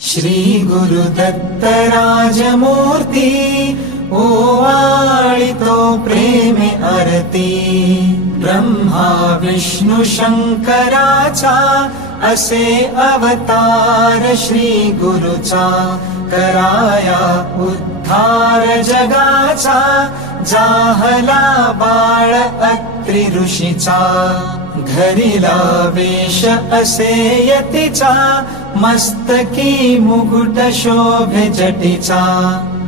श्री गुरुदत्त राजमूर्ती ओवाळितो प्रेमे आरती। ब्रह्मा विष्णु शंकराचा असे अवतार श्री गुरुचा। कराया उद्धार जगाचा जाहला बाळ अत्रि ऋषीचा। घरिला वेश असे यतीचा मस्तकी मुकुट शोभे जटीचा।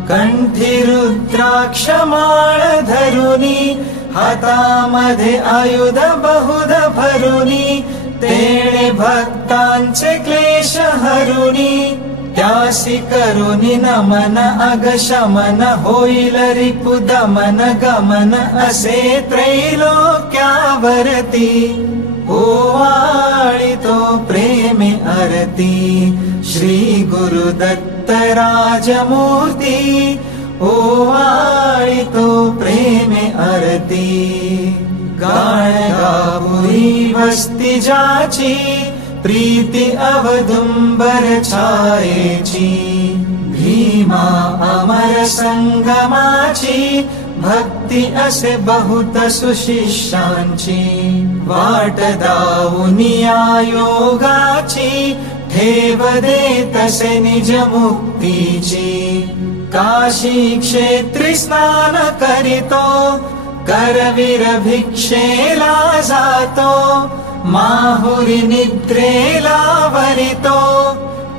कंठी रुद्राक्ष माळ धरुनी हातामध्ये आयुध बहुध भरुनी। तेणे भक्तांचे क्लेश हरुनी त्यासी करुनी नमन अगशमन होईल रिपुदमन गमन असे त्रैलोक्यावरती। ओवाळितो प्रेमे आरती श्री गुरुदत्त राजमूर्ती ओवाळितो प्रेमे आरती। गाणगापुरी वस्ती जाची प्रीती अवदुंबर छायेची। भीमा अमर संगमाची भक्ती असे बहुत सुशिष्यांची। वाट दावुनिया योगाची ठेव दे तसे निज मुक्तीची। काशी क्षेत्री स्नान करितो करवीर भिक्षेला जातो। माहुरी निद्रेला वरितो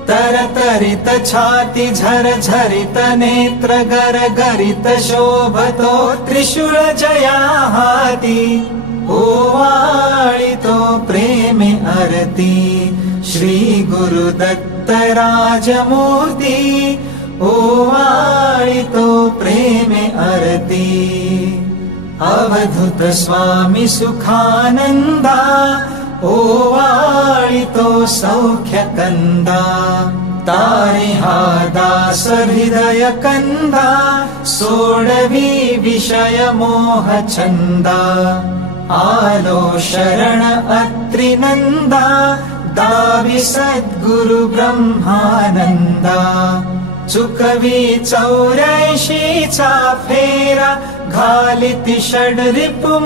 तरतरित छाती झरझरित नेत्र गरगरित शोभतो त्रिशूळ जया हाती। ओवाळितो प्रेमे आरती श्री गुरुदत्त राजमूर्ती ओवाळितो प्रेमे आरती। अवधूत स्वामी सुखानंदा ओवाळितो सौख्य कंदा। तारे हा दास हृदय कंदा सोडवी विषय मोह छंदा। आलो शरण अत्रि नंदा दावी सद्गुरु ब्रह्मानंदा। चुकवी 84चा फेरा घालिती षड रिपु